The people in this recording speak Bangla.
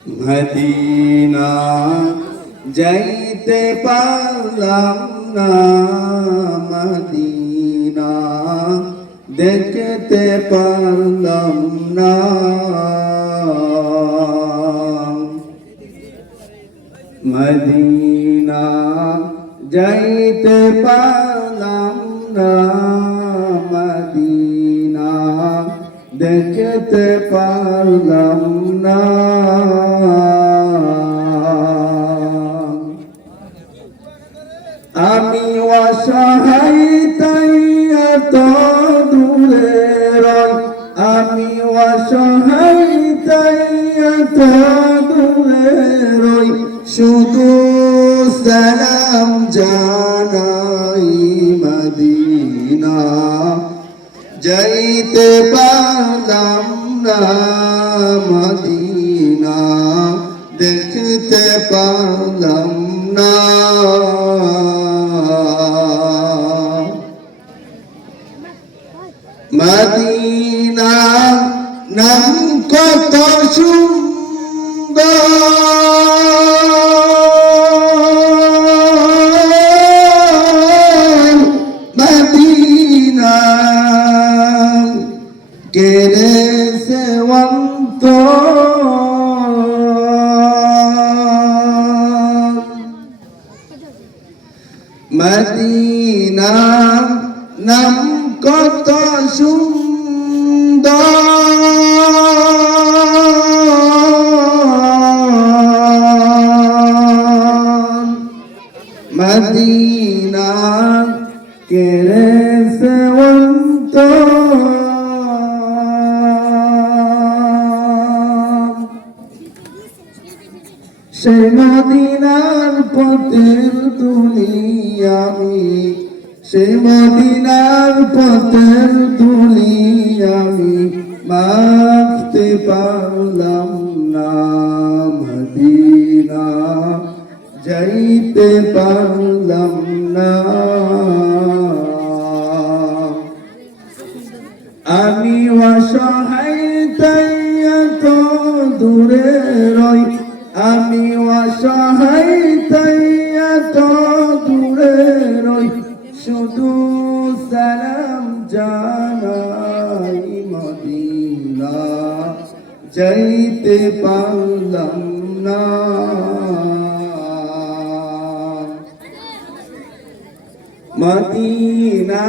মদিনা যাইতে পারলাম না, মদিনা দেখতে পারলাম না। মদিনা যাইতে পারলাম না, মদিনা দেখতে পারলাম না। আমি অসহায় তাই এত দূরে রই, আমি অসহায় তাই এত দূরে রই, শুধু সালাম জানাই মদিনা যাইতে পারলাম না, মদিনা দেখতে পারলাম না। মদিনা নাম কত সুন্দর, মদিনা কেড়েছে অন্তর, মদিনা নাম কত সুন্দর, মদিনা কেড়েছে অন্তর। সেই মদিনার পথের তুলি আমি, সেই মদিনার পথের তুলি আমি মাখতে পারলাম না, মদিনা যাইতে পারলাম না। আমি অসহায় তাই এত দূরে রই, আমি অসহায় তাই এত দূরে রই, শুধু সালাম জানাই মদিনা যাইতে পারলাম না। মদিনা